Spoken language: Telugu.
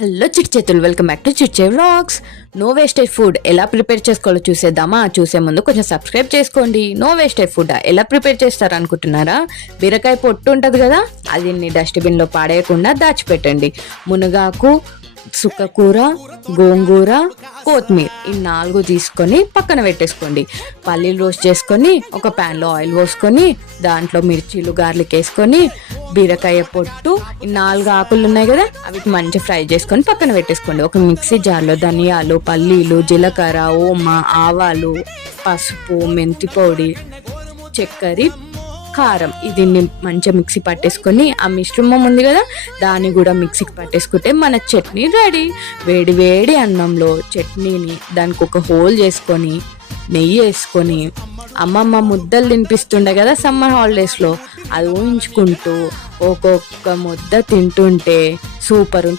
హలో చిట్చేతులు, వెల్కమ్ బ్యాక్ టు చిట్చే వ్లాగ్స్. నో వేస్టేజ్ ఫుడ్ ఎలా ప్రిపేర్ చేసుకోవాలో చూసేద్దామా? చూసే ముందు కొంచెం సబ్స్క్రైబ్ చేసుకోండి. నో వేస్టేజ్ ఫుడ్ ఎలా ప్రిపేర్ చేస్తారు అనుకుంటున్నారా? బీరకాయ పొట్టు ఉంటుంది కదా, అది డస్ట్బిన్లో పాడేయకుండా దాచిపెట్టండి. మునగాకు, సుక్కకూర, గోంగూర, కొత్తిమీర ఈ 4 తీసుకొని పక్కన పెట్టేసుకోండి. పల్లీలు రోస్ట్ చేసుకొని ఒక ప్యాన్లో ఆయిల్ పోసుకొని దాంట్లో మిర్చీలు, గార్లిక్ వేసుకొని బీరకాయ పొట్టు ఈ 4 ఆకులు ఉన్నాయి కదా, అవి మంచిగా ఫ్రై చేసుకొని పక్కన పెట్టేసుకోండి. ఒక మిక్సీ జార్లో ధనియాలు, పల్లీలు, జీలకర్ర, ఓమ, ఆవాలు, పసుపు, మెంతి పొడి, చక్కెర, కారం ఇది మంచిగా మిక్సీ పట్టేసుకొని ఆ మిశ్రమం ఉంది కదా దాన్ని కూడా మిక్సీకి పట్టేసుకుంటే మన చట్నీ రెడీ. వేడి వేడి అన్నంలో చట్నీని దానికి ఒక హోల్ చేసుకొని నెయ్యి వేసుకొని అమ్మమ్మ ముద్దలు తినిపిస్తుండే కదా సమ్మర్ హాలిడేస్లో, అది ఊహించుకుంటూ ఒక్కొక్క ముద్ద తింటుంటే సూపర్ ఉంటుంది.